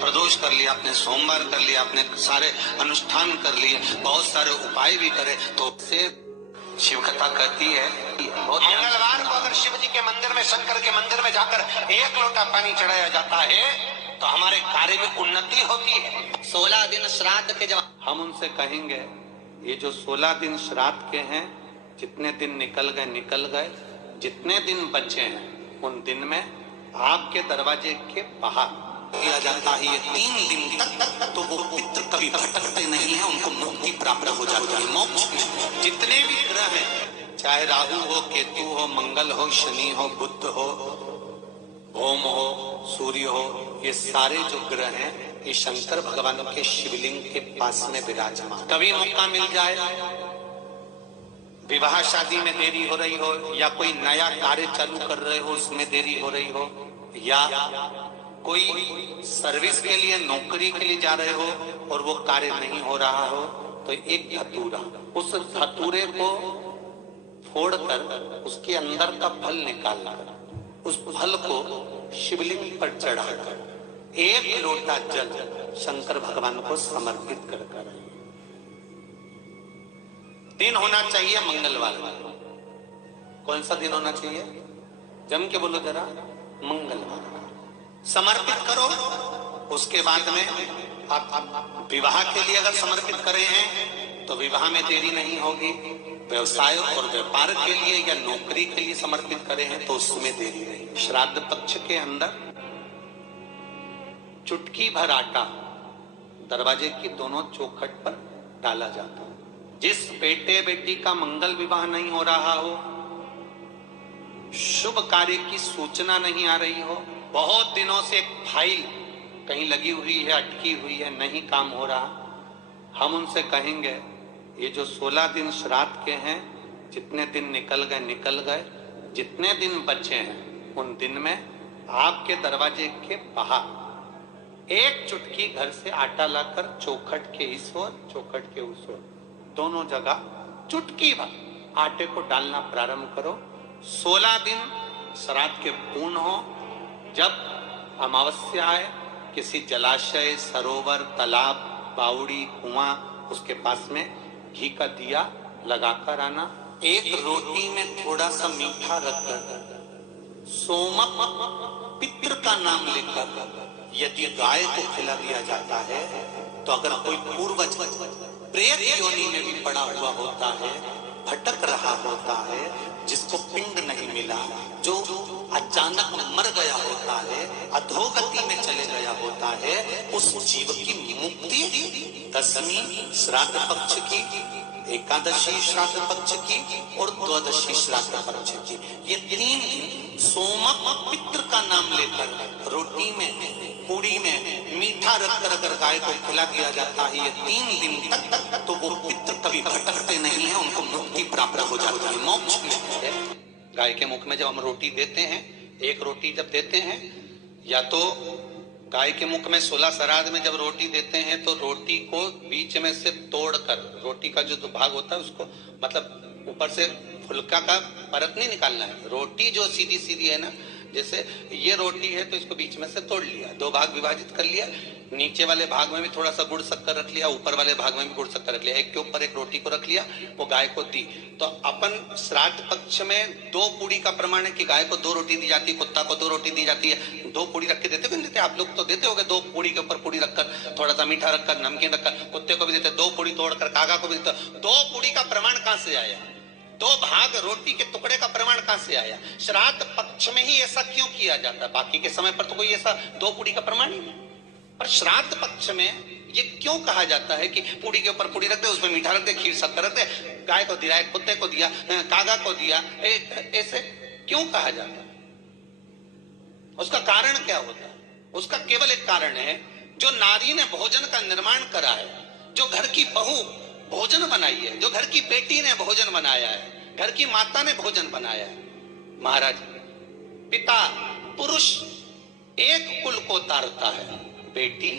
प्रदोष कर लिया, आपने सोमवार कर लिया, आपने सारे अनुष्ठान कर लिए, बहुत सारे उपाय भी करे, तो से शिव कथा कहती है। मंगलवार को अगर शिव जी के मंदिर में, शंकर के मंदिर में जाकर 1 लोटा पानी चढ़ाया जाता है तो हमारे कार्य में उन्नति होती है। 16 दिन श्राद्ध के जब हम उनसे कहेंगे, ये जो 16 दिन श्राद्ध के हैं, जितने दिन निकल गए, जितने दिन बचे हैं उन दिन में आपके दरवाजे के बाहर किया जाता है ये 3 दिन तक, तो वो पितृ कभी भटकते नहीं है, उनको मुक्ति प्राप्त हो जाती है। मोक्ष में जितने भी ग्रह हैं, चाहे राहु हो, केतु हो, मंगल हो, शनि हो, बुध हो, ओम हो, सूर्य हो, ये सारे जो ग्रह हैं ये शंकर भगवान के शिवलिंग के पास में विराजमान। कभी मौका मिल जाए, विवाह शादी में देरी हो रही हो, या कोई नया कार्य चालू कर रहे हो उसमें देरी हो रही हो, या कोई सर्विस के लिए, नौकरी के लिए जा रहे हो और वो कार्य नहीं हो रहा हो, तो एक धतूरा, उस धतूरे को फोड़कर उसके अंदर का फल निकालकर उस फल को शिवलिंग पर चढ़ाकर 1 लोटा जल शंकर भगवान को समर्पित कर दिन होना चाहिए मंगलवार। कौन सा दिन होना चाहिए? जम के बोलो जरा, मंगलवार समर्पित करो। उसके बाद में आप विवाह के लिए अगर समर्पित करे हैं तो विवाह में देरी नहीं होगी। व्यवसाय और व्यापार के लिए या नौकरी के लिए समर्पित करे हैं तो उसमें देरी नहीं। श्राद्ध पक्ष के अंदर चुटकी भर आटा दरवाजे की दोनों चौखट पर डाला जाता है। जिस बेटे बेटी का मंगल विवाह नहीं हो रहा हो, शुभ कार्य की सूचना नहीं आ रही हो, बहुत दिनों से एक फाइल कहीं लगी हुई है, अटकी हुई है, नहीं काम हो रहा, हम उनसे कहेंगे ये जो 16 दिन श्राद्ध के हैं, जितने दिन निकल गए, जितने दिन बचे हैं उन दिन में आपके दरवाजे के बाहर 1 चुटकी घर से आटा लाकर चौखट के इस ओर, चौखट के उस ओर, दोनों जगह चुटकी भर आटे को डालना प्रारंभ करो। 16 दिन श्राद्ध के पूर्ण हो। जब अमावस्या आए, किसी जलाशय, सरोवर, तालाब, बावड़ी, कुआं, उसके पास में घी का दिया लगाकर आना। 1 रोटी में थोड़ा सा मीठा रखकर सोमक पितृ का नाम लेकर यदि गाय को खिला दिया जाता है तो अगर कोई पूर्वज प्रेत योनि में भी पड़ा हुआ होता है, भटक रहा होता है, जिसको पिंड नहीं मिला, जो अचानक मर गया होता है, अधोगति में चले गया होता है, उस जीव की मुक्ति 10वीं श्राद्ध पक्ष की, एकादशी श्राद्ध पक्ष की और द्वादशी श्राद्ध पक्ष की, ये 3 सोमक पितृ का नाम लेकर रोटी में, पूड़ी में मीठा रखकर अगर गाय को खिला दिया जाता है ये 3 दिन तक, तो वो पितृ कभी भटकते नहीं है, उनको मुक्ति प्राप्त हो जाती है, मोक्ष मिलता है। गाय के मुख में जब हम रोटी देते हैं, 1 रोटी जब देते हैं, या तो गाय के मुख में 16 श्राद्ध में जब रोटी देते हैं तो रोटी को बीच में से तोड़कर, रोटी का जो भाग होता है उसको, मतलब ऊपर से फुलका का परत नहीं निकालना है, रोटी जो सीधी सीधी है ना, जैसे ये रोटी है तो इसको बीच में से तोड़ लिया, 2 भाग विभाजित कर लिया, नीचे वाले भाग में भी थोड़ा सा गुड़ शक्कर रख लिया, ऊपर वाले भाग में भी गुड़ शक्कर रख लिया, एक के ऊपर एक रोटी को रख लिया, वो गाय को दी। तो अपन श्राद्ध पक्ष में 2 पूड़ी का प्रमाण है कि गाय को 2 रोटी दी जाती है, कुत्ता को 2 रोटी दी जाती है। 2 पूड़ी रख के देते हो, देते आप लोग तो देते होगे, 2 पूड़ी के ऊपर पूड़ी रखकर, थोड़ा सा मीठा रखकर, नमकीन रखकर, कुत्ते को भी देते, 2 पूड़ी तोड़कर कागा को भी देते। 2 पूड़ी का प्रमाण कहां से आया? 2 भाग रोटी के टुकड़े का प्रमाण कहां से आया? श्राद्ध पक्ष में ही ऐसा क्यों किया जाता है? बाकी के समय पर तो कोई ऐसा 2 पूड़ी का प्रमाण ही नहीं, पर श्राद्ध पक्ष में ये क्यों कहा जाता है कि पूड़ी के ऊपर पूड़ी रख दे, उसमें मीठा रख दे, खीर शक्कर रख दे, गाय को दिया, कुत्ते को दिया, कागा को दिया, ऐसे क्यों कहा जाता है? उसका कारण क्या होता है? उसका केवल एक कारण है, जो नारी ने भोजन का निर्माण करा है, जो घर की बहू भोजन बनाई है, जो घर की बेटी ने भोजन बनाया है, घर की माता ने भोजन बनाया है। महाराज, पिता पुरुष एक कुल को तारता है, बेटी